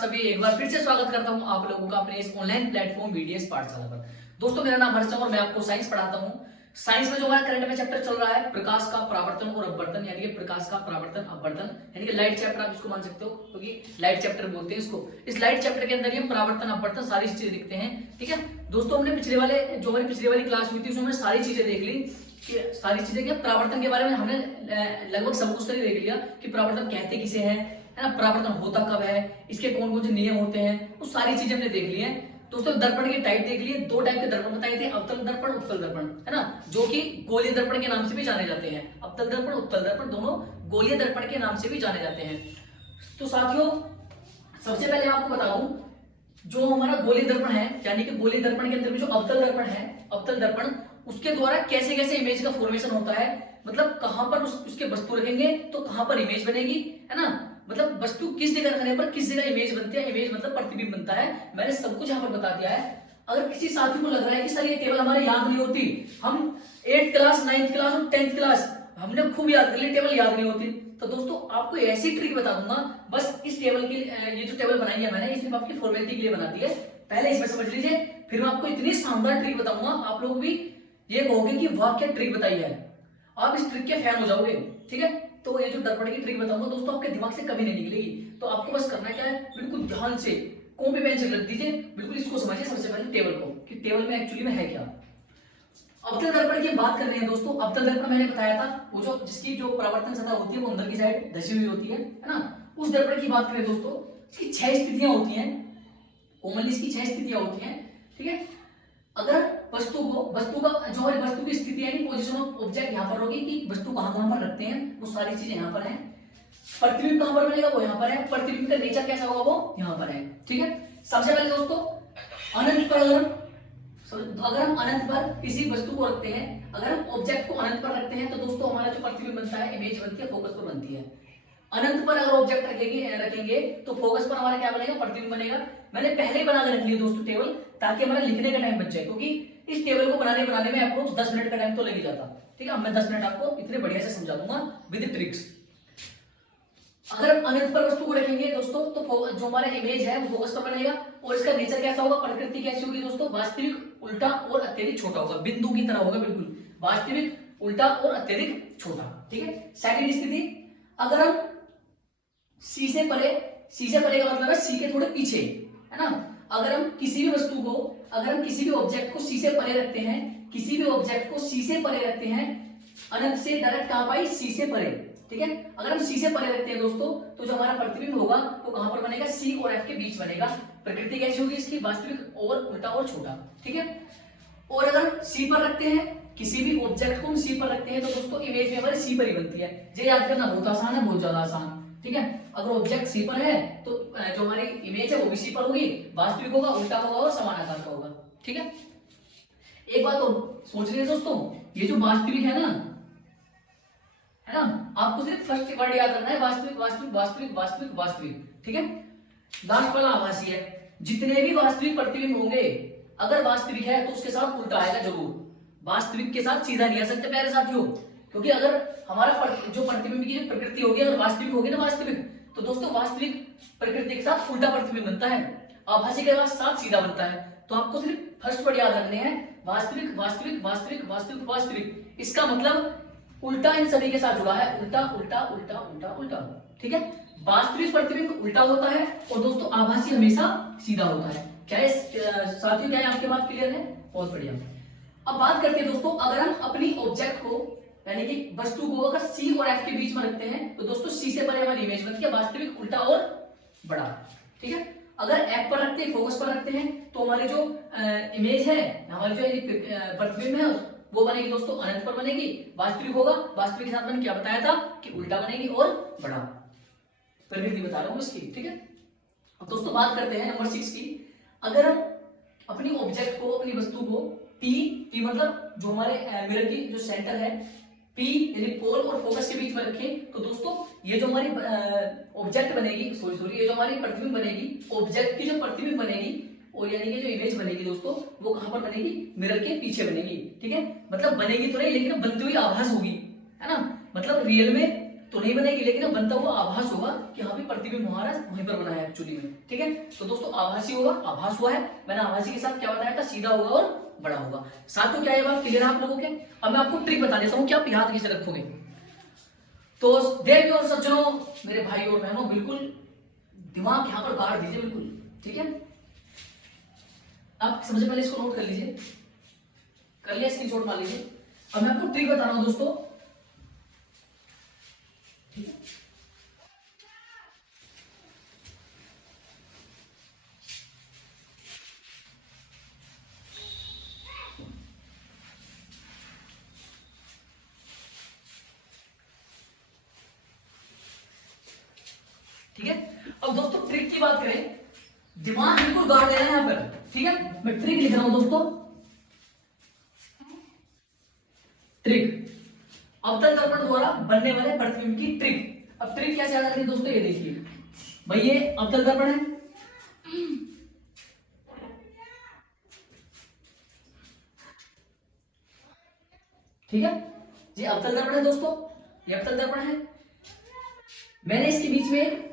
सभी एक बार फिर से स्वागत करता हूं आप लोगों का अपने इस ऑनलाइन प्लेटफॉर्म वीडीएस पाठशाला पर। दोस्तों मेरा नाम हर्ष है और मैं आपको साइंस पढ़ाता हूं। साइंस में जो हमारा करंट में चैप्टर चल रहा है प्रकाश का परावर्तन और अपवर्तन, यानी कि प्रकाश का परावर्तन अपवर्तन यानी कि लाइट चैप्टर आप इसको मान सकते हो, क्योंकि लाइट चैप्टर बोलते हैं इसको। इस लाइट चैप्टर के अंदर ही हम परावर्तन अपवर्तन सारी चीजें दिखते हैं। ठीक है दोस्तों, हमने हमारी पिछले वाली क्लास हुई थी उसमें हमने सारी चीजें देख ली कि सारी चीजें क्या परावर्तन के बारे में हमने लगभग सब कुछ देख लिया कि परावर्तन कहते किसे है ना, परावर्तन होता कब है, इसके कौन कौन से नियम होते हैं, वो सारी चीजें हमने देख ली हैं। दोस्तों दर्पण की टाइप देख लिए, दो टाइप के दर्पण बताए थे, अवतल दर्पण उत्तल दर्पण, है ना, जो कि गोलीय दर्पण के नाम से भी जाने जाते हैं। अवतल दर्पण उत्तल दर्पण दोनों गोलीय दर्पण के नाम से भी जाने जाते हैं। तो साथियों सबसे पहले आपको बता दूं, जो हमारा गोलीय दर्पण है यानी कि गोलीय दर्पण के अंदर में जो अवतल दर्पण है, अवतल दर्पण उसके द्वारा कैसे कैसे इमेज का फॉर्मेशन होता है, मतलब कहां पर उसके वस्तु रखेंगे तो कहां पर इमेज बनेगी, है ना, मतलब वस्तु किस जगह रखने पर किस जगह इमेज बनती है, इमेज मतलब प्रतिबिंब बनता है। मैंने सब कुछ यहाँ पर बता दिया है। अगर किसी साथी को लग रहा है कि सर ये टेबल हमारे याद नहीं होती, हम 8th क्लास 9th क्लास और 10th क्लास हमने खूब याद कर ली, टेबल याद नहीं होती, तो दोस्तों आपको ऐसी ट्रिक बता दूंगा। बस इस टेबल की ये जो टेबल बनाई है मैंने, सिर्फ आपकी फॉर्मेलिटी के लिए बना दी है, पहले इसमें समझ लीजिए, फिर मैं आपको इतनी शानदार ट्रिक बताऊंगा आप लोग भी ये कहोगे कि वाह क्या ट्रिक बताई है, आप इस ट्रिक के फैन हो जाओगे। ठीक है, तो ये जो दर्पण की ट्रिक बताऊंगा दोस्तों आपके दिमाग से कभी नहीं निकलेगी। तो आपको बस करना क्या है, बिल्कुल ध्यान से कॉपी पेन से रख दीजिए, बिल्कुल इसको समझिए सबसे पहले टेबल को कि टेबल में एक्चुअली में है क्या। अवतल दर्पण की बात कर रहे हैं दोस्तों। अवतल दर्पण मैंने बताया था वो जो जिसकी जो परावर्तन सतह होती है वो अंदर की साइड धसी हुई होती है ना, उस दर्पण की बात करें दोस्तों, इसकी 6 स्थितियां होती हैं, कॉमनली इसकी 6 स्थितियां होती हैं। ठीक है, अगर वस्तु का जो है वस्तु की स्थिति यानी पोजीशन ऑफ ऑब्जेक्ट यहाँ पर होगी कि वस्तु कहां पर रखते हैं, वो सारी चीजें यहाँ पर हैं। प्रतिबिंब कहां पर बनेगा वो यहाँ पर है, प्रतिबिंब का नेचर कैसा होगा वो यहाँ पर है। ठीक है, सबसे पहले दोस्तों अनंत पर अगर हम अनंत पर किसी वस्तु को रखते हैं, अगर हम ऑब्जेक्ट को अनंत पर रखते हैं तो दोस्तों हमारा जो प्रतिबिंब बनता है, इमेज बनती है, फोकस पर बनती है। अनंत पर अगर ऑब्जेक्ट रखेंगे तो फोकस पर हमारा क्या बनेगा, प्रतिबिंब बनेगा। मैंने पहले ही बना के रख लिया दोस्तों टेबल, ताकि हमारा लिखने का टाइम बच जाए, क्योंकि इस टेबल को बनाने में अप्रोक्स 10 मिनट का टाइम तो लग ही जाता। ठीक है, मैं 10 मिनट आपको इतने बढ़िया से समझा दूंगा विद ट्रिक्स। अगर हम अनंत पर वस्तु को रखेंगे दोस्तों तो जो हमारा इमेज है वो फोकस पर बनेगा, और इसका नेचर कैसा होगा, प्रकृति कैसी होगी दोस्तों, वास्तविक, उल्टा और अत्यधिक छोटा होगा, बिंदु की तरह होगा, बिल्कुल वास्तविक, उल्टा और अत्यधिक छोटा। ठीक है, सेकंड स्थिति, अगर हम सी से परे का मतलब है सी के थोड़े पीछे, है ना, अगर हम किसी भी वस्तु को, अगर हम किसी भी ऑब्जेक्ट को सी से परे रखते हैं, किसी भी ऑब्जेक्ट को सी से परे रखते हैं, अनंत से डायरेक्ट कहां पाई, सी से परे। ठीक है, अगर हम सी से परे रखते हैं दोस्तों तो जो हमारा प्रतिबिंब होगा वो कहां पर बनेगा, सी और एफ के बीच बनेगा। प्रकृति कैसी होगी इसकी, वास्तविक और उल्टा और छोटा। ठीक है, और अगर सी पर रखते हैं, किसी भी ऑब्जेक्ट को हम सी पर रखते हैं तो दोस्तों इमेज में हमारी सी पर ही बनती है। ये याद करना बहुत आसान है, बहुत ज्यादा आसान। ठीक है, अगर ऑब्जेक्ट सी पर है तो जो हमारी इमेज है वो भी सी पर होगी, वास्तविक होगा, उल्टा होगा और समान आकार का होगा। ठीक है, एक बात और सोच रही है दोस्तों, ये जो वास्तविक है ना, आपको सिर्फ फर्स्ट वर्ड याद रखना है, वास्तविक वास्तविक वास्तविक वास्तविक वास्तविक। ठीक है, लास्ट वाला आभासी है। जितने भी वास्तविक प्रतिबिंब होंगे, अगर वास्तविक है तो उसके साथ उल्टा आएगा जरूर, वास्तविक के साथ सीधा नहीं आ सकते प्यारे साथियों, क्योंकि अगर हमारा जो प्रतिबिंब की जो प्रकृति होगी अगर वास्तविक होगी ना, वास्तविक, तो दोस्तों वास्तविक प्रकृति के साथ उल्टा प्रतिबिंब बनता है, आभासी के साथ सीधा बनता है। तो आपको सिर्फ फर्स्ट वर्ड याद रखने हैं, वास्तविक वास्तविक वास्तविक वास्तविक वास्तविक, इसका मतलब उल्टा इन सभी के साथ जुड़ा है, उल्टा उल्टा उल्टा उल्टा उल्टा। ठीक है, वास्तविक प्रतिबिंब उल्टा होता है और दोस्तों आभासी हमेशा सीधा होता है। क्या साथियों, क्या आपके बात क्लियर है? बहुत बढ़िया। अब बात करते हैं दोस्तों, अगर हम अपनी ऑब्जेक्ट को यानी कि वस्तु को अगर सी और एफ के बीच में रखते हैं तो दोस्तों सी से परे हमारी इमेज बनती है, वास्तविक, उल्टा और बड़ा। ठीक है, अगर एफ पर रखते हैं, फोकस पर रखते हैं तो हमारी जो इमेज है, हमारी जो प्रतिबिंब है वो बनेगी दोस्तों अनंत पर बनेगी, वास्तविक होगा, वास्तविक के साथ मैंने क्या बताया था कि उल्टा बनेगी और बड़ा, प्रकृति बता रहा हूं इसकी। ठीक है, अब दोस्तों बात करते हैं नंबर 6 की। अगर हम अपनी ऑब्जेक्ट को, अपनी वस्तु को पी मतलब जो हमारे मिरर की जो सेंटर है, पी यानी पोल और फोकस के बीच में रखें तो दोस्तों ये जो हमारी ऑब्जेक्ट बनेगी, ये जो हमारी प्रतिबिंब बनेगी, ऑब्जेक्ट की जो प्रतिबिंब बनेगी और यानी कि जो इमेज बनेगी दोस्तों वो कहां पर बनेगी, मिरर के पीछे बनेगी। ठीक है, मतलब बनेगी तो नहीं लेकिन बनती हुई आभास होगी, है ना, मतलब रियल में तो नहीं बनेगी, लेकिन बनता हुआ आभास होगा कि हाँ भी प्रतिबिंब हमारा वहीं पर बना है एक्चुअली में। ठीक है, तो दोस्तों आभासी होगा, आभास हुआ है, मैंने आभासी के साथ क्या बताया था, सीधा होगा और बड़ा होगा। साथियों क्या ये बात क्लियर है आप लोगों के? अब मैं आपको ट्रिक बता देता हूँ कि आप याद कैसे रखोगे। तो देवियों और सज्जनों, मेरे भाई और बहनों, बिल्कुल दिमाग यहां पर गाड़ दीजिए बिल्कुल। ठीक है, आप सबसे पहले इसको नोट कर लीजिए, कर लिया, स्क्रीनशॉट मार लीजिए। अब मैं आपको ट्रिक बता रहा हूं दोस्तों। ठीक है, ठीक है। अब दोस्तों ट्रिक की बात करें, दिमाग बिल्कुल गाड़ देना है यहां पर। ठीक है, मैं ट्रिक लिख रहा हूं दोस्तों, ट्रिक, अवतल दर्पण द्वारा बनने वाले प्रतिबिंब की ट्रिक। अब ट्रिक कैसे याद रखनी है दोस्तों, ये देखिए भाई, ये अवतल दर्पण है, ठीक है, ये अवतल दर्पण है दोस्तों, ये अवतल दर्पण है। मैंने इसके बीच में एक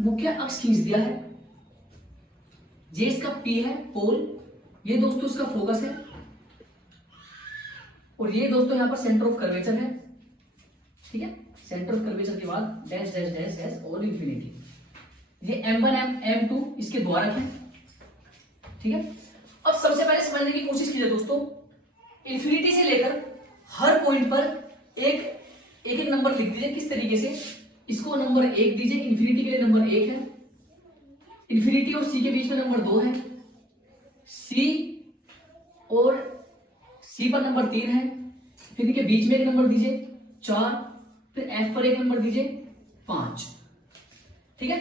मुख्य अक्ष खींच दिया है, ये इसका P है पोल, ये दोस्तों इसका फोकस है, और ये दोस्तों यहां पर सेंटर ऑफ कर्वेचर है। ठीक है, सेंटर ऑफ कर्वेचर के बाद डैश डैश डैश डैश और इंफिनिटी, ये M1 M2 इसके द्वारक है। ठीक है, अब सबसे पहले समझने की कोशिश कीजिए दोस्तों, इंफिनिटी से लेकर हर पॉइंट पर एक एक नंबर लिख दीजिए। किस तरीके से, इसको नंबर 1 दीजिए, इंफिनिटी के लिए नंबर 1 है, इंफिनिटी और सी के बीच में नंबर 2 है, सी और सी पर नंबर 3 है, फिर इनके बीच में एक नंबर दीजिए 4, फिर एफ पर एक नंबर दीजिए 5। ठीक है,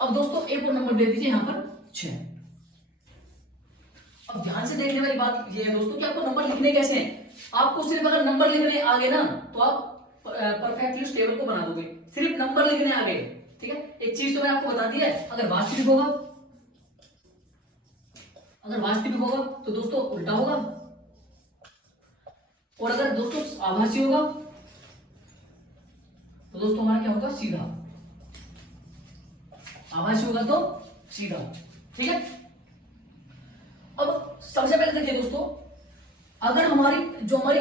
अब दोस्तों एक और नंबर दे दीजिए यहां पर 6। अब ध्यान से देखने वाली बात ये है दोस्तों कि आपको नंबर लिखने कैसे हैं। आपको सिर्फ अगर नंबर लिखने आ गए ना तो आप परफेक्टली उस टेबल को बना दोगे, सिर्फ नंबर लिखने आ गए। ठीक है, एक चीज तो मैंने आपको बता दी है, अगर वास्तविक होगा, अगर वास्तविक होगा तो दोस्तों उल्टा होगा, और अगर दोस्तों आभासी होगा तो दोस्तों हमारा क्या होगा, सीधा। आभासी होगा तो सीधा। ठीक है, अब सबसे पहले देखिए दोस्तों, अगर हमारी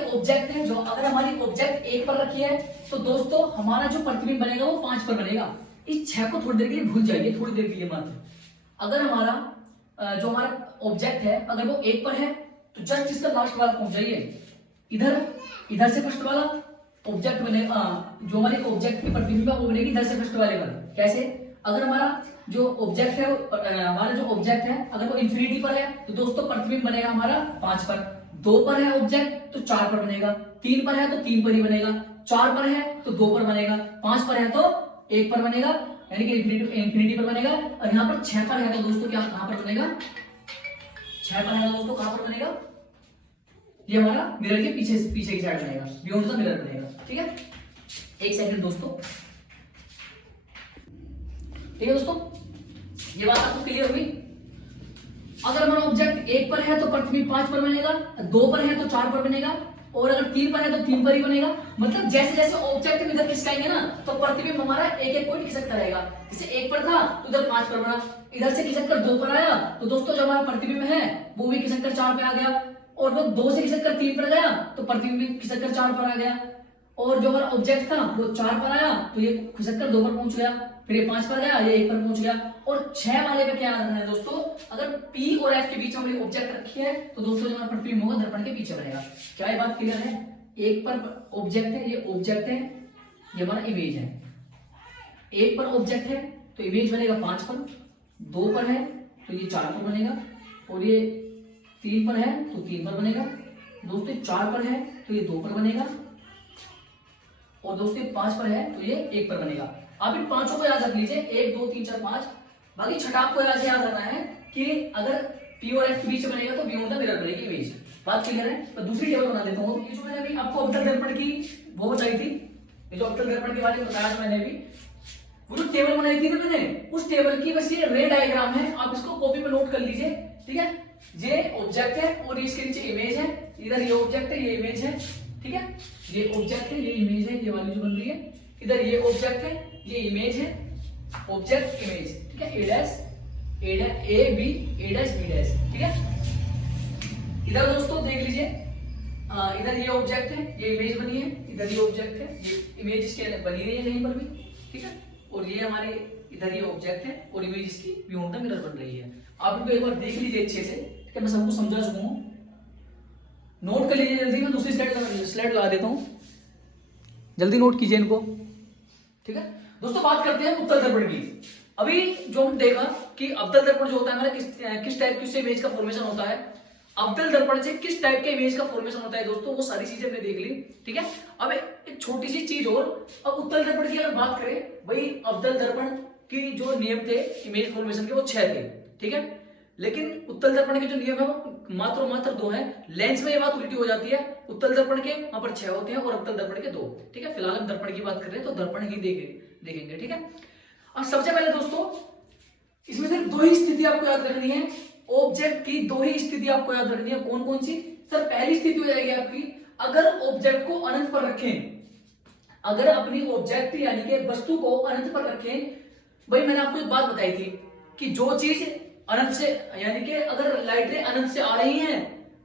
ऑब्जेक्ट है, अगर हमारी ऑब्जेक्ट 1 पर रखी है तो दोस्तों हमारा जो प्रतिबिंब बनेगा वो 5 पर बनेगा। इस 6 को थोड़ी देर के लिए भूल जाइए, थोड़ी देर के लिए मात्र। अगर हमारा ऑब्जेक्ट है अगर वो 1 पर है तो जस्ट इसका लास्ट वाला पहुंच जाइए, इधर से फर्स्ट वाला ऑब्जेक्ट बनेगा, जो हमारे ऑब्जेक्ट की प्रतिबिंब वो बनेगी इधर से फर्स्ट वाले पर। कैसे, अगर हमारा जो ऑब्जेक्ट है अगर वो इंफिनिटी पर है तो दोस्तों प्रतिबिंब बनेगा हमारा 5 पर, 2 पर है ऑब्जेक्ट तो 4 पर बनेगा, 3 पर है तो 3 पर ही बनेगा, 4 पर है तो 2 पर बनेगा, 5 पर है तो 1 पर बनेगा, यानी कि इंफिनिटी पर बनेगा। और यहाँ पर 6 पर है तो दोस्तों क्या कहां पर बनेगा, 6 पर है तो दोस्तों कहां पर बनेगा, ये हमारा मिरर के पीछे की साइड बनेगा, बियॉन्ड द मिरर बनेगा। ठीक है, एक सेकंड दोस्तों। ठीक है दोस्तों, ये बात आपको क्लियर हुई। अगर हमारा ऑब्जेक्ट 1 पर है तो प्रतिबिंब 5 पर बनेगा, 2 पर है तो 4 पर बनेगा, और अगर 3 पर है तो 3 पर ही बनेगा। मतलब जैसे जैसे ऑब्जेक्ट में इधर खिसकाएंगे ना तो प्रतिबिंब हमारा एक एक पॉइंट खिसकता रहेगा। जैसे 1 पर था तो उधर 5 पर बना, इधर से खिसक कर 2 पर आया तो दोस्तों जो हमारा प्रतिबिंब है वो भी खिसक कर 4 पे आ गया, और वो 2 से खिसक कर 3 पर गया तो प्रतिबिंब खिसक कर 4 पर आ गया, और जो हमारा ऑब्जेक्ट था वो 4 पर आया तो ये खिसक कर 2 पर पहुंच गया, फिर ये 5 पर गया, ये 1 पर पहुंच गया। और 6 वाले पे क्या याद रखना है दोस्तों, अगर P और F के बीच में हमने ऑब्जेक्ट रखी है तो दोस्तों जो हमारा प्रतिबिंब होगा दर्पण के पीछे बनेगा। क्या ये बात क्लियर है? 1 पर ऑब्जेक्ट है, ये ऑब्जेक्ट है, ये हमारा इमेज है। 1 पर ऑब्जेक्ट है तो इमेज बनेगा 5 पर, 2 पर है तो ये 4 पर बनेगा, और ये 3 पर है तो 3 पर बनेगा, दोस्तों 4 पर है तो ये 2 पर बनेगा, और दोस्तों 5 पर है तो ये 1 पर बनेगा। आप इन पांचों को याद रख लीजिए, 1 2 3 4 5। बाकी छठा आपको याद रखना है कि अगर P और F के बीच में बनेगा तो बियॉन्ड द मिरर बनेगी इमेज। बात क्लियर है? तो दूसरी टेबल बना देता हूँ। ये जो मैंने अभी आपको अवतल दर्पण की वो बताई थी, ये जो अवतल दर्पण के बारे में बताया था मैंने अभी, वो जो टेबल बनाई थी ना मैंने, उस टेबल की बस ये रे डायग्राम है, आप इसको कॉपी पे नोट कर लीजिए। ठीक है, ये ऑब्जेक्ट है और इसके नीचे इमेज है, इधर ये ऑब्जेक्ट है ये इमेज है। ठीक है, ये ऑब्जेक्ट है, ये इमेज है, ये वाली जो बन रही है, इधर ये ऑब्जेक्ट है, ये इमेज है, ऑब्जेक्ट इमेज, ठीक है, A dash A B A dash B dash, ठीक है। इधर दोस्तों देख लीजिए, इधर ये ऑब्जेक्ट है, ये इमेज बनी है, इधर ये ऑब्जेक्ट है, ये इमेज इसके बनी नहीं है कहीं पर भी, ठीक है, और ये हमारे इधर ये ऑब्जेक्ट है और इमेज इसकी बियॉन्ड द मिरर बन रही है। आप इनको एक बार देख लीजिए अच्छे से, ठीक है, मैं सबको समझा चुका हूं, नोट कर लीजिए जल्दी, मैं दूसरी स्लाइड लगा देता हूं, जल्दी नोट कीजिए इनको, ठीक है। दोस्तों बात करते हैं उत्तल दर्पण की। अभी जो हम देखा कि अवतल दर्पण जो होता है हमारा किस टाइप की इमेज का फॉर्मेशन होता है, अवतल दर्पण से किस टाइप के इमेज का फॉर्मेशन होता है दोस्तों, वो सारी चीजें हमने देख ली, ठीक है। अब एक छोटी सी चीज और, अब उत्तल दर्पण की अगर बात करें, भाई अवतल दर्पण की जो नियम थे इमेज फॉर्मेशन के वो 6 थे, ठीक है, लेकिन उत्तल दर्पण के जो नियम है वो मात्र 2 हैं। लेंस में ये बात उल्टी हो जाती है, उत्तल दर्पण के वहां पर 6 होते हैं और अवतल दर्पण के 2, ठीक है। फिलहाल हम दर्पण की बात कर रहे हैं तो दर्पण ही देखेंगे, ठीक है। अब सबसे पहले दोस्तों इसमें सिर्फ 2 ही स्थिति आपको याद रखनी है, ऑब्जेक्ट की 2 ही स्थिति आपको याद रखनी है। कौन कौन सी सर? पहली स्थिति हो जाएगी आपकी, अगर ऑब्जेक्ट को अनंत पर रखें, अगर अपनी ऑब्जेक्ट यानी कि वस्तु को अनंत पर रखें। भाई मैंने आपको एक बात बताई थी कि जो चीज अनंत से, यानी कि अगर लाइट रे अनंत से आ रही हैं,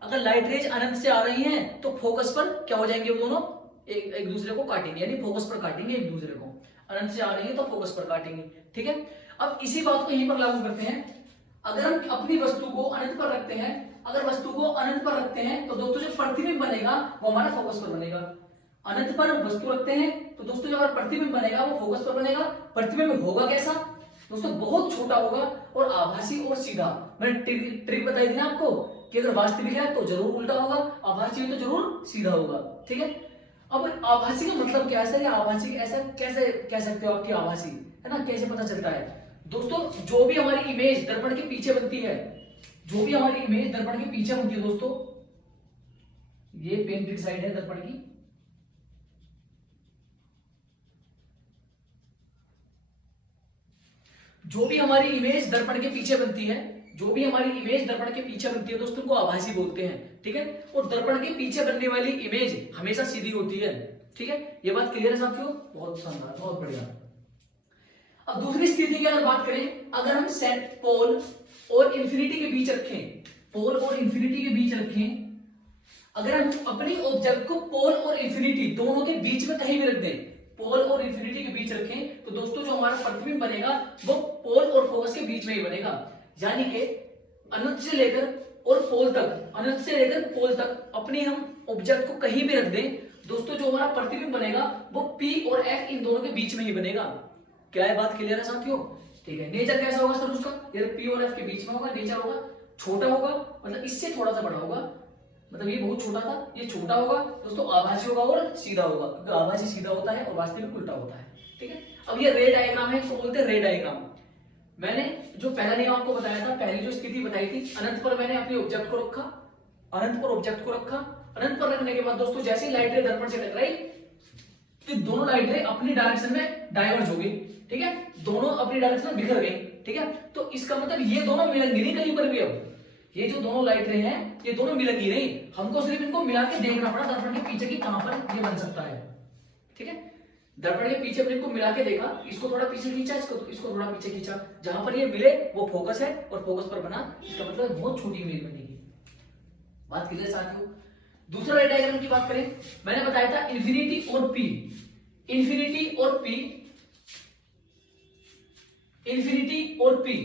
अगर लाइट रेज अनंत से आ रही हैं तो फोकस पर क्या हो जाएंगे, वो दोनों एक दूसरे को काटेंगे, यानी फोकस पर काटेंगे एक दूसरे को। अनंत से आ रही है तो फोकस पर काटेंगे, ठीक है। अब इसी बात को यहीं पर लागू करते हैं, अगर हम अपनी वस्तु को अनंत पर रखते हैं, अगर वस्तु को अनंत पर रखते हैं तो दोस्तों जो प्रतिबिंब बनेगा वो हमारा फोकस पर बनेगा। अनंत पर वस्तु रखते हैं तो दोस्तों जो हमारा प्रतिबिंब बनेगा वो फोकस पर बनेगा। प्रतिबिंब होगा कैसा दोस्तों? बहुत छोटा होगा और आभासी और सीधा। मैंने ट्रिक बताई थी ना आपको कि अगर वास्तविक है तो जरूर उल्टा होगा, आभासी है तो जरूर सीधा होगा, ठीक है। अब आभासी का मतलब क्या है सर? आभासी ऐसा कैसे कह सकते हो आपकी आभासी, है ना, कैसे पता चलता है दोस्तों? जो भी हमारी इमेज दर्पण के पीछे बनती है, जो भी हमारी इमेज दर्पण के पीछे बनती है दोस्तों, ये पेंटेड साइड है दर्पण की, जो भी हमारी इमेज दर्पण के पीछे बनती है, जो भी हमारी इमेज दर्पण के पीछे बनती है दोस्तों को आभासी बोलते हैं, ठीक है। और दर्पण के पीछे बनने वाली इमेज हमेशा सीधी होती है, ठीक है। ये बात क्लियर है साथियों? बहुत शानदार, बहुत बढ़िया। अब दूसरी स्थिति की अगर बात करें, अगर हम सेट पोल और इंफिनिटी के बीच रखें, पोल और इंफिनिटी के बीच रखें, अगर हम अपनी ऑब्जेक्ट को पोल और इंफिनिटी दोनों के बीच में कहीं भी रख दें, पोल और इंफिनिटी के बीच रखें तो दोस्तों जो हमारा प्रतिबिंब बनेगा वो पोल और फोकस के बीच में ही बनेगा। यानी कि अनंत से लेकर और पोल तक, अनंत से लेकर पोल तक अपनी हम ऑब्जेक्ट को कहीं भी रख दें दोस्तों, जो हमारा प्रतिबिंब बनेगा वो P और F इन दोनों के बीच में ही बनेगा। क्या है बात क्लियर है साथियों? ठीक है। नेचर कैसा होगा सर उसका? ये P और F के बीच में होगा। नेचर होगा छोटा होगा, मतलब इससे थोड़ा सा बड़ा होगा, मतलब ये बहुत छोटा था, ये छोटा होगा दोस्तों, आभासी होगा और सीधा होगा, क्योंकि आभासी सीधा होता है और वास्तविक उल्टा होता है, ठीक है। अब ये रे डायग्राम है, इसको बोलते हैं रे डायग्राम। मैंने जो पहला नियम आपको बताया था, पहली जो स्थिति बताई थी, अनंत पर मैंने अपनी ऑब्जेक्ट को रखा, अनंत पर ऑब्जेक्ट को रखा। अनंत पर रखने के बाद दोस्तों जैसे ही लाइट रे दर्पण से टकराई तो दोनों लाइट रे अपनी डायरेक्शन में डाइवर्ज हो गई, ठीक है, दोनों अपनी डायरेक्शन में बिखर गई, ठीक है। तो इसका मतलब ये दोनों मिलेंगी नहीं कहीं पर भी। अब ये जो दोनों लाइट रे हैं ये दोनों मिलेंगी नहीं, हमको सिर्फ इनको मिला के देखना पड़ा दर्पण के पीछे की कहां पर ये बन सकता है, ठीक है। दर्पण के पीछे अपने को मिला के देखा, इसको थोड़ा पीछे खींचा, इसको थोड़ा पीछे खींचा, जहां पर ये मिले वो फोकस है और फोकस पर बना, इसका मतलब बहुत छोटी इमेज बनेगी। बात क्लियर साथियों? दूसरा रे डायग्राम की बात करें, मैंने बताया था इंफिनिटी और P, इंफिनिटी और P, इंफिनिटी और P,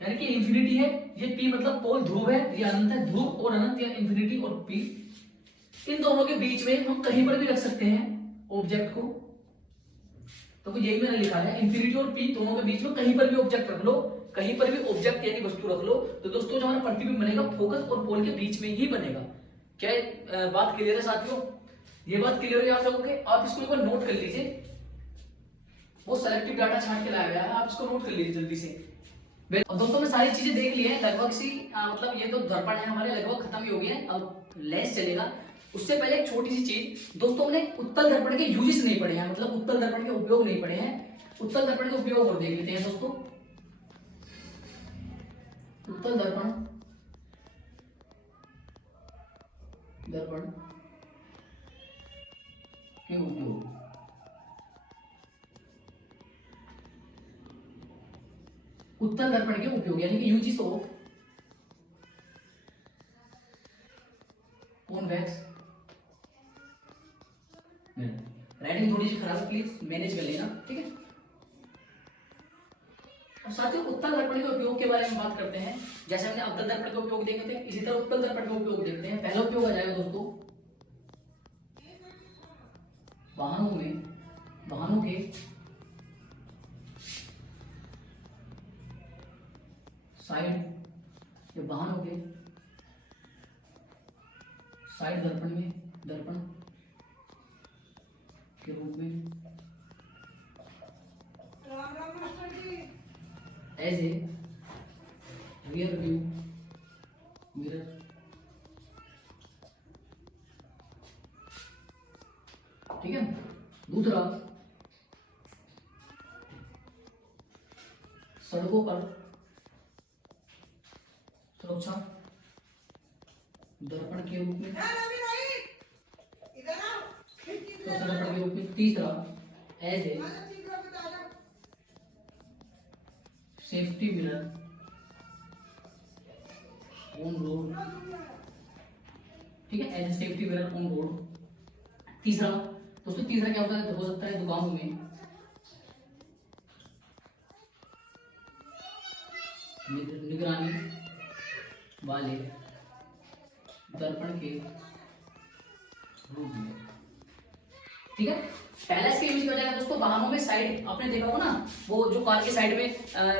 यानी कि इंफिनिटी है, ये P मतलब पोल ध्रुव है, ये अनंत है, ध्रुव और अनंत, या इंफिनिटी और P, इन दोनों के बीच में हम कहीं पर भी रख सकते हैं ऑब्जेक्ट को। तो यही मैंने लिखा है, इंफिनिटी और P दोनों के बीच में कहीं पर भी ऑब्जेक्ट रख लो, कहीं पर भी ऑब्जेक्ट यानी वस्तु रख लो, तो दोस्तों जो हमारा प्रतिबिंब बनेगा फोकस और पोल के बीच में ही बनेगा। क्या बात क्लियर है साथियों? ये बात क्लियर है आप लोगों के? आप इसको एक बार नोट कर लीजिए, वो सेलेक्टिव डाटा छांट के लाया गया है, आप इसको नोट कर लीजिए जल्दी से। अब दोस्तों ने सारी चीजें देख ली है लगभग सी, मतलब ये तो दर्पण है हमारे लगभग खत्म ही हो गए हैं, अब लेंस चलेगा। उससे पहले एक छोटी सी चीज दोस्तों, हमने उत्तल दर्पण के यूजेस नहीं पढ़े हैं, मतलब उत्तल दर्पण के उपयोग नहीं पढ़े हैं। उत्तल दर्पण के उपयोग और देख लेते हैं दोस्तों। उत्तल दर्पण, दर्पण के उपयोग। उत्तल दर्पण के उपयोग यानी कि uses of convex mirror. Writing थोड़ी सी खराब है, प्लीज मैनेज कर लेना, ठीक है। और साथियों उत्तल दर्पण के उपयोग के बारे में बात करते हैं। जैसे हमने अवतल दर्पण के उपयोग देखे थे, इसी तरह उत्तल दर्पण के उपयोग देखते हैं। पहला उपयोग आ जाएगा दोस्तों वाहनों के साइड दर्पण के रूप में as a rear view mirror, ठीक है। दूसरा, सड़कों पर सुरक्षा दर्पण के रूप में, सुरक्षा दर्पण के रूप में। तीसरा, as a safety mirror on road, ठीक है, as a safety mirror on road. तीसरा दोस्तों, तीसरा क्या होता है, हो सकता है दुकानों में निगरानी वाले दर्पण के रूप में, ठीक है। पहला इसका यूज किया जाएगा दोस्तों वाहनों में साइड, आपने देखा होगा ना वो जो कार के साइड में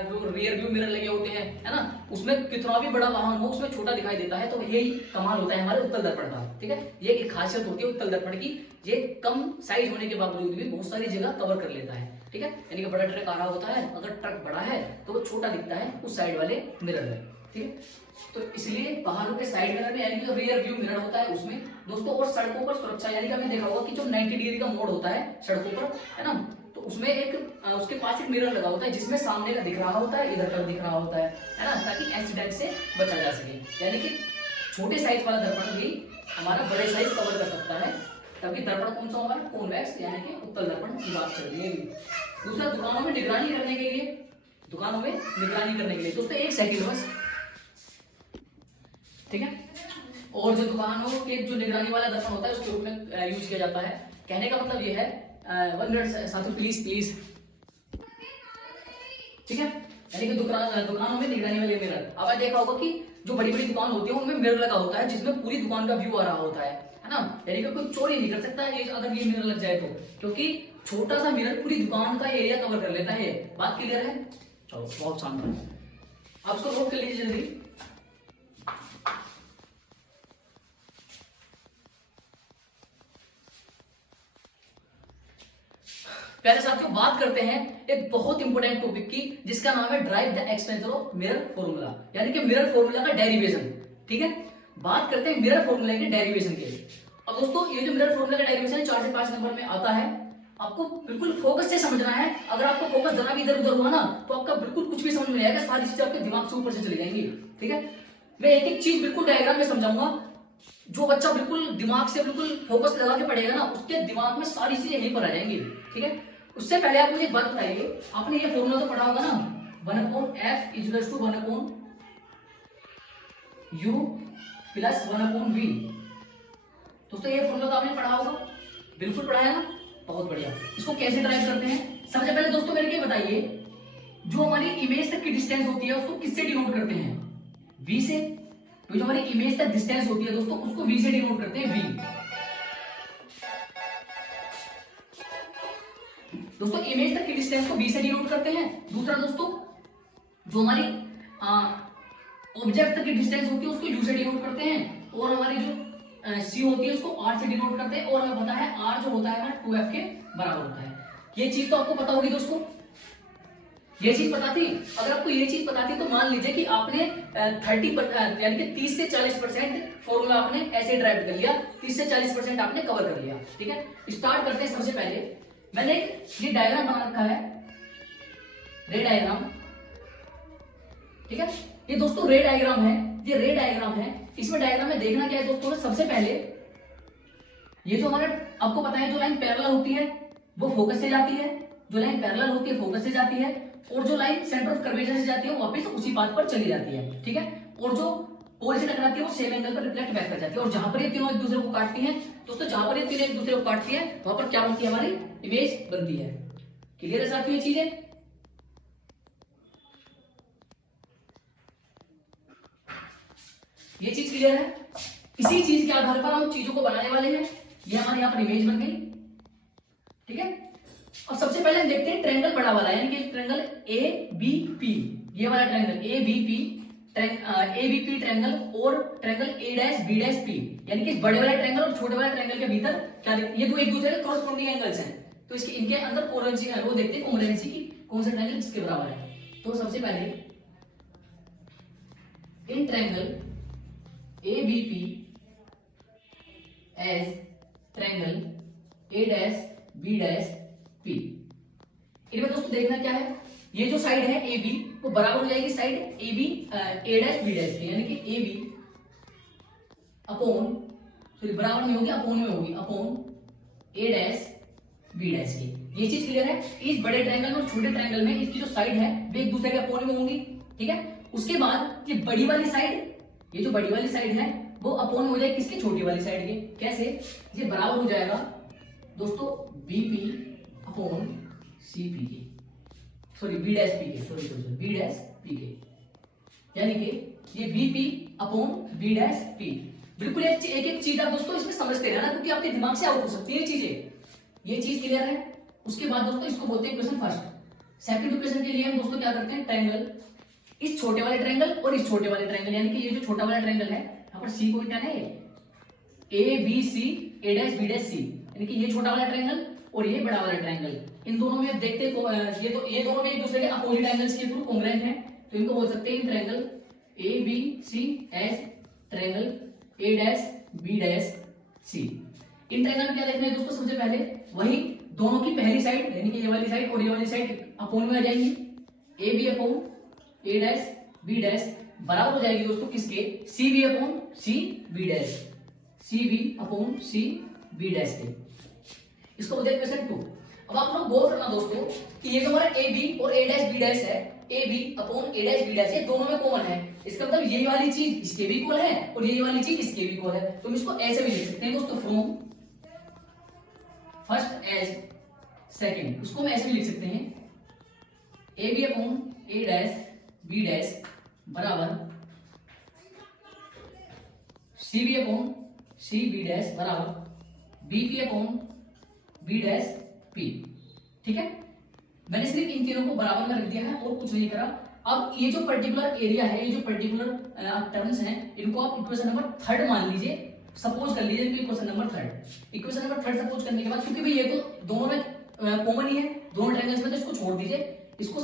जो रियर व्यू मिरर लगे होते हैं, है ना, उसमें कितना भी बड़ा वाहन हो उसमें छोटा दिखाई देता है। तो यही कमाल होता है हमारे उत्तल दर्पण का, ठीक है। ये एक खासियत होती है उत्तल दर्पण की, ये कम साइज होने के बावजूद भी बहुत सारी जगह कवर कर लेता है, ठीक है। यानी कि बड़ा ट्रक आ रहा होता है, अगर ट्रक बड़ा है तो वो छोटा दिखता है उस साइड वाले मिरर में, ठीक है। तो इसलिए वाहनों के साइड मिरर में यानी कि रियर व्यू मिरर होता है उसमें दोस्तों। और सड़कों पर सुरक्षा यानी कि आपने देखा होगा कि जो 90 डिग्री का मोड़ होता है सड़कों पर, है ना, तो उसमें एक उसके पास एक मिरर लगा होता है जिसमें सामने का दिख रहा होता है, इधर का दिख रहा होता है ना, ताकि एक्सीडेंट से बचा जा सके। यानी कि छोटे साइज वाला दर्पण भी हमारा बड़े साइज कवर कर सकता है। तभी दर्पण कौन सा होगा, कॉन्वेक्स यानी कि उत्तल दर्पण की बात चल रही है। दूसरा, दुकानों में निगरानी करने के लिए दोस्तों, एक सेकंड बस, ठीक है। और जो दुकानों के जो निगरानी वाला दर्पण होता है उसके रूप में यूज किया जाता है। कहने का मतलब ये है, 1 मिनट साथियों प्लीज, ठीक है। यानी कि दुकानों में निगरानी वाले मिरर, अब आपने देखा होगा कि जो बड़ी बड़ी दुकान होती है उनमें मिरर लगा होता है जिसमें पूरी दुकान का व्यू आ रहा होता है ना। यानी कि कोई चोरी नहीं कर सकता है अगर ये मिरर लग जाए तो, क्योंकि छोटा सा मिरर पूरी दुकान का एरिया कवर कर लेता है। बात क्लियर है? चलो बहुत शानदार, आप इसको नोट कर लीजिए जल्दी। पहले साथियों बात करते हैं एक बहुत इंपॉर्टेंट टॉपिक की जिसका नाम है drive the expansion of mirror formula, यानी कि मिरर फॉर्मूला का डेरिवेशन, ठीक है। बात करते हैं मिरर फॉर्मूला के डेरिवेशन के। अब दोस्तों ये जो मिरर फॉर्मूला का डेरिवेशन 4 से 5 नंबर में आता है, आपको बिल्कुल फोकस से समझना है। अगर आपको फोकस जरा भी इधर उधर हुआ ना तो आपका बिल्कुल कुछ भी समझ में नहीं आएगा, सारी चीजें आपके दिमाग से ऊपर से चली जाएंगी, ठीक है। मैं एक एक चीज बिल्कुल डायग्राम में समझाऊंगा। जो बच्चा बिल्कुल दिमाग से बिल्कुल फोकस लगा के पढ़ेगा ना उसके दिमाग में सारी चीजें यहीं पर आ जाएंगी, ठीक है। उससे पहले आप मुझे एक बात बताइए, आपने ये फॉर्मूला तो पढ़ा होगा ना, 1/f is to 1/u plus 1/v। दोस्तों ये फॉर्मूला तो आपने पढ़ा होगा, बिल्कुल पढ़ा है ना, बहुत बढ़िया। इसको कैसे ड्राइव करते हैं, सबसे पहले दोस्तों मेरे को बताइए, जो हमारी इमेज तक की डिस्टेंस होती है उसको किससे डिनोट करते हैं, v से। तो जो हमारी इमेज तक डिस्टेंस होती है दोस्तों उसको v से डिनोट करते हैं, v। दोस्तों इमेज तक की डिस्टेंस को v से डिनोट करते हैं। दूसरा दोस्तों, जो हमारी ऑब्जेक्ट तक की डिस्टेंस होती है उसको u से डिनोट करते हैं। और हमारी जो c होती है उसको r से डिनोट करते हैं। और हमें पता है r जो होता है हमारा 2f के बराबर होता है। ये चीज तो आपको पता होगी दोस्तों, ये चीज पता थी। अगर आपको ये चीज पता थी तो मान लीजिए कि आपने 30% यानी कि 30 से 40% फॉर्मूला आपने ऐसे ड्राइव कर लिया, 30 से 40% आपने कवर कर लिया, ठीक है। स्टार्ट करते हैं। सबसे पहले मैंने ये डायग्राम बना रखा है, रे डायग्राम, ठीक है। ये दोस्तों रे डायग्राम है, ये रे डायग्राम है। इसमें डायग्राम में देखना क्या है दोस्तों, सबसे पहले ये जो हमारा आपको पता है जो लाइन पैरेलल होती है वो फोकस से जाती है, जो लाइन पैरेलल होती है फोकस से जाती है, और जो लाइन सेंटर ऑफ कर्वेचर से जाती है वो वापस उसी पाथ पर चली जाती है, ठीक है। और जो पोल से टकराती है वो सेम एंगल पर रिफ्लेक्ट बैक कर जाती है। और जहां पर ये तीनों एक दूसरे को काटती हैं दोस्तों, जहां पर ये तीनों एक दूसरे को काटती हैं वहां पर क्या बनती है, हमारी इमेज बनती है। क्लियर है साथियों ये चीजें? ये चीज क्लियर है? इसी चीज के आधार पर हम चीजों को बनाने वाले हैं। ये हमारे यहाँ पर इमेज बन गई, ठीक है। अब सबसे पहले हम देखते हैं ट्रायंगल बड़ा वाला, यानी कि ट्रायंगल ए बी पी, ये वाला triangle A B P triangle और triangle A dash B dash P, यानी कि बड़े वाले ट्रायंगल और छोटे वाले ट्रायंगल के भीतर क्या ये दो एक दूसरे के कॉरस्पॉन्डिंग एंगल्स हैं, तो इसके इनके अंदर कोरेंसी है वो देखते हैं कोरेंसी की कौन सा ट्रायंगल किसके बराबर है। तो सबसे पहले इन triangle A B P as triangle A dash B dash P, इनमें दोस्तों देखना क्या है, ये जो साइड है ए बी वो बराबर हो जाएगी side A B A dash B dash की, यानी कि ए बी अपॉन सॉरी बराबर नहीं होगी अपॉन में होगी, upon A dash B dash की। ये चीज क्लियर है? इस बड़े ट्रायंगल में और छोटे ट्रायंगल में इसकी जो साइड है वे एक दूसरे के अपॉन में होंगी, ठीक है। उसके बाद ये बड़ी वाली साइड, ये जो बड़ी वाली साइड है वो अपॉन हो जाएगी किसकी, छोटी वाली साइड के। कैसे? ये बराबर हो जाएगा दोस्तों बीपी अपॉन सीपी के, सॉरी बी डैश पी के, सॉरी बी डैश पी के, यानी कि ये BP upon B dash P. बिल्कुल एक एक चीज आप दोस्तों इसमें समझते रहना, क्योंकि आपके दिमाग से आउट हो सकती है ये चीजें। ये चीज क्लियर है? उसके बाद दोस्तों इसको बोलते हैं इक्वेशन फर्स्ट। सेकंड इक्वेशन के लिए हम दोस्तों क्या करते हैं, ट्रायंगल इस छोटे वाले ट्रायंगल और इस छोटे वाले ट्रायंगल, यानी कि ये जो छोटा वाला ट्रायंगल है यहाँ पर सी पॉइंट है A B C A dash B dash C, यानी कि ये छोटा वाला ट्रायंगल और ये बड़ा वाला ट्रायंगल, इन दोनों में देखते ये दोनों में एक दूसरे के अपोजिट एंगल्स के थ्रू कॉन्ग्रुएंट हैं, तो इनको बोल सकते हैं triangle A B C as triangle A dash B dash C. इन ट्रायंगल में क्या देखना है दोस्तों, सबसे पहले वही दोनों की पहली साइड यानी कि ये वाली साइड और ये वाली साइड अपोन में आ जाएंगी, A B upon A dash B dash बराबर हो जाएगी दोस्तों किसके, C B upon C B dash, C B upon C B dash के। इसको बोलते हैं क्वेश्चन 2। अब आप लोग गौर करना दोस्तों कि ये जो हमारा ए बी और ए डैश बी डैश है, A B upon A dash B dash ये दोनों में कॉमन है, इसका मतलब ये वाली चीज इसके भी इक्वल है और ये वाली चीज इसके भी इक्वल है। तो हम इसको ऐसे भी लिख सकते हैं दोस्तों, फ्रॉम फर्स्ट एज सेकंड, उसको हम ऐसे भी लिख सकते हैं A B upon A dash B dash बराबर C B upon C B dash बराबर B P upon B dash P, ठीक है। मैंने सिर्फ इन तीनों को बराबर में रख दिया है और कुछ नहीं करा। अब ये जो पर्टिकुलर एरिया है, ये जो पर्टिकुलर टर्म्स हैं, इनको आप इक्वेशन नंबर 3 मान लीजिए, सपोज कर लीजिए equation number 3। Equation number 3 suppose करने के बाद, क्योंकि भाई ये तो दोनों में कॉमन ही है दोनों ट्रायंगल्स में, तो इसको छोड़ दीजिए। इसको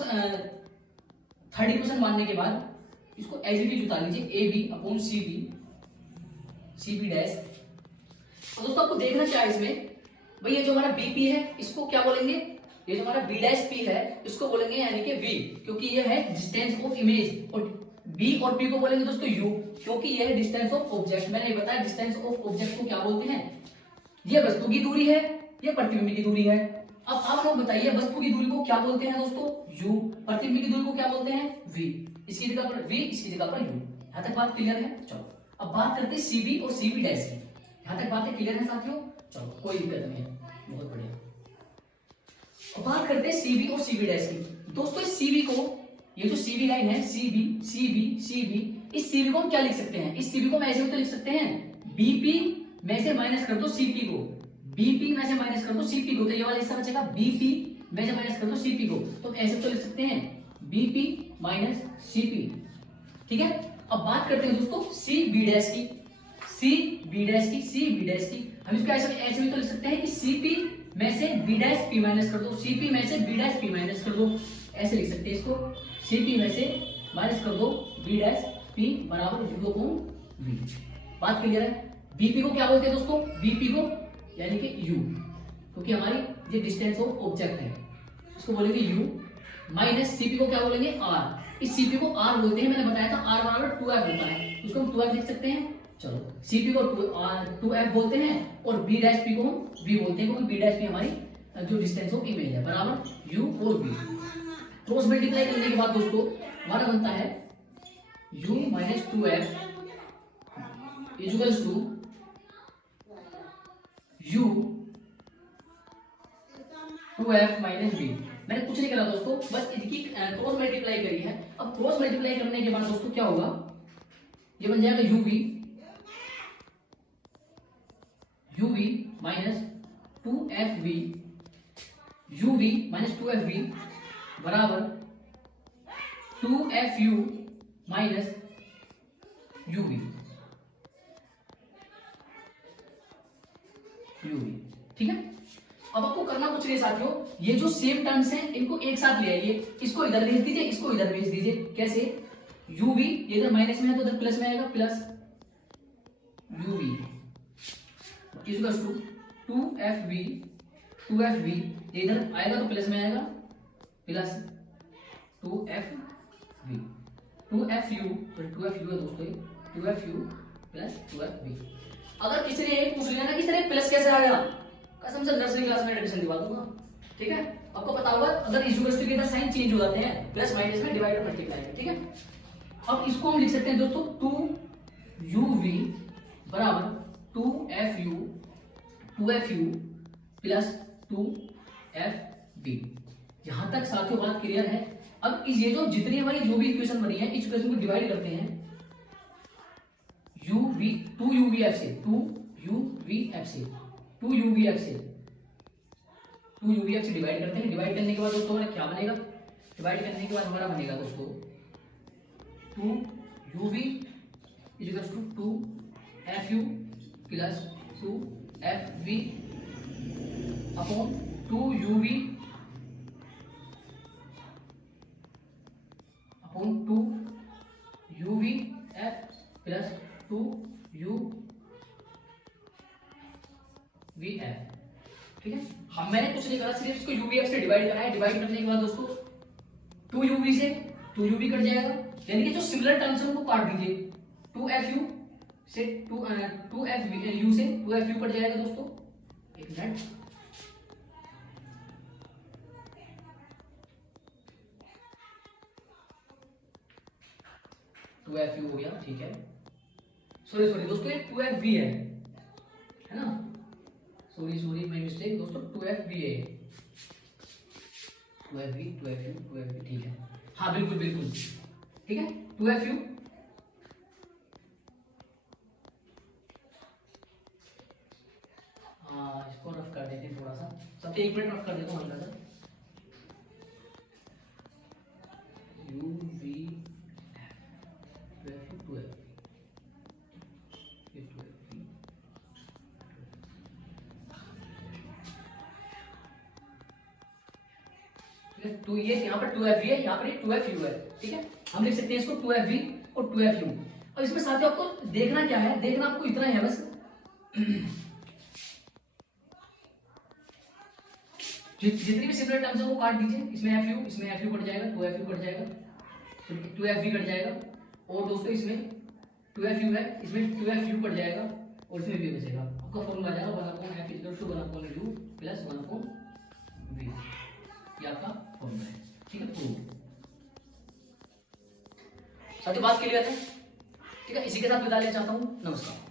थर्ड इक्वेशन मानने के बाद इसको एज इट इज उतार लीजिए, A B upon C B dash. तो दोस्तों आपको देखना क्या है इसमें, भाई ये जो हमारा बीपी है इसको क्या बोलेंगे, ये जो हमारा बी डैश पी है इसको बोलेंगे यानी कि वी, क्योंकि ये है डिस्टेंस ऑफ इमेज, और बी और पी को बोलेंगे दोस्तों यू, क्योंकि ये है डिस्टेंस ऑफ ऑब्जेक्ट। मैंने ये बताया डिस्टेंस ऑफ ऑब्जेक्ट को क्या बोलते हैं, ये वस्तु की दूरी है, ये प्रतिबिंब की दूरी है। अब आप लोग बताइए वस्तु की दूरी को क्या बोलते हैं दोस्तों, u, प्रतिबिंब की दूरी को क्या बोलते हैं, v, इसकी जगह पर v, इसकी जगह पर u। यहां तक बात क्लियर है? चलो अब बात करते हैं cb और cb डैश की। यहां तक बातें क्लियर है साथियों? चलो कोई दिक्कत नहीं है, बहुत बढ़िया। अब बात करते हैं cb और cb डैश की। दोस्तों इस cb को, ये जो cb लाइन है cb cb cb, इस cb को हम क्या लिख सकते हैं, इस cb को हम ऐसे तो लिख सकते हैं bp में से माइनस कर दो cp को, बीपी में से माइनस कर दो सीपी को, तो ये वाला हिस्सा बचेगा बीपी में से माइनस कर दो सीपी को, तो ऐसे तो लिख सकते हैं बीपी माइनस सीपी, ठीक है। अब बात करते हैं दोस्तों सी बी डैश की, सी बी डैश की, सी बी डैश की। हम इसको ऐसे भी तो लिख सकते हैं कि सीपी में से बी डैश पी माइनस कर दो, सीपी में से बी डैश पी माइनस कर दो, ऐसे लिख सकते हैं इसको, सीपी में से माइनस कर दो बी डैश पी बराबर 0.v। बात क्लियर है? बीपी को क्या बोलते हैं दोस्तों, बीपी को यानी कि u, क्योंकि हमारी ये डिस्टेंस ऑफ ऑब्जेक्ट है, इसको बोलेंगे u, माइनस cp को क्या बोलेंगे r। इस cp को r बोलते हैं, मैंने बताया था r बराबर 2f होता है, उसको हम 2f लिख सकते हैं। चलो CP को 2f बोलते हैं और B डैश P को हम V बोलते हैं, क्योंकि B डैश P हमारी जो डिस्टेंस ऑफ इमेज है बराबर U और V। क्रॉस मल्टीप्लाई करने के बाद दोस्तों हमारा बनता है U minus 2f equals to U 2f minus V। मैंने कुछ नहीं करा दोस्तों, बस इनकी क्रॉस मल्टीप्लाई करी है। अब क्रॉस मल्टीप्लाई करने के बाद दोस्तों क्या होगा, ये बन जाएगा UV minus 2FV, UV minus 2FV बराबर 2FU माइनस UV। ठीक है, अब आपको करना कुछ नहीं साथियों, ये जो सेम टर्म्स हैं इनको एक साथ ले आइए, इसको इधर भेज दीजिए, इसको इधर भेज दीजिए। कैसे, UV ये इधर माइनस में है तो इधर प्लस में आएगा, plus UV equals to 2FV ये इधर आएगा तो प्लस में आएगा, प्लस 2FV 2FU है दोस्तों, 2FU प्लस 2FV। अगर किसी ने एक पूछ लिया ना कि सर प्लस कैसे आ गया, कसम से नर्सरी क्लास में एडमिशन दिवा दूंगा। ठीक है, आपको पता होगा अगर इक्वल के साइन चेंज हो जाते हैं, प्लस माइनस में डिवाइड और मल्टीप्लाई है। ठीक है, अब इसको हम लिख सकते हैं दोस्तों 2UV बराबर 2FU प्लस 2FV। यहां तक साथियों बात क्लियर है। अब इस ये जो जितनी हमारी जो भी इक्वेशन बनी है, इस इक्वेशन को डिवाइड करते हैं UVF से 2UVF से डिवाइड करते हैं। डिवाइड करने के बाद दोस्तों हमारा क्या बनेगा, डिवाइड करने के बाद हमारा बनेगा दोस्तों 2UV equals to 2FU plus 2FV upon 2UV upon 2UVF plus 2UVF। ठीक है, हम मैंने कुछ नहीं करा, सिर्फ इसको UVF से डिवाइड करा है। डिवाइड करने के बाद दोस्तों 2UV से 2UV कट जाएगा, यानी कि जो सिमिलर टर्म्स है उनको काट दीजिए। 2FU से 2FU से 2FU कट जाएगा दोस्तों। एक मिनट, टू एफ यू हो गया। ठीक है, सॉरी दोस्तों ये 2FV है ना, सॉरी माय मिस्टेक दोस्तों, 2FV है, 2FV। ठीक है, हाँ बिल्कुल ठीक है, 2FU इसको रफ कर देते हैं थोड़ा सा, सब 1 मिनट रफ कर देता हूँ हल्का सा। UV 2 ये यहाँ पर 2FV है, यहाँ पर 2FU है। ठीक है, हम लिख सकते हैं इसको 2FV और 2FU। और इसमें साथियों आपको देखना क्या है, देखना आपको इतना है बस, जितनी भी सिमिलर टर्म्स है वो काट दीजिए। इसमें FU कट जाएगा, 2FU कट जाएगा, 2FV कट जाएगा, और दोस्तों इसमें 2FU है, इसमें 2FU कट जाएगा, और इसमें V बचेगा। आपका फॉर्मूला आ जाएगा 1/f = 1/u प्लस 1/v। ये आपका फॉर्मूला है। ठीक है, प्रूव। साथियों बात क्लियर है? ठीक है, इसी के साथ विदा लेना चाहता हूँ। नमस्कार।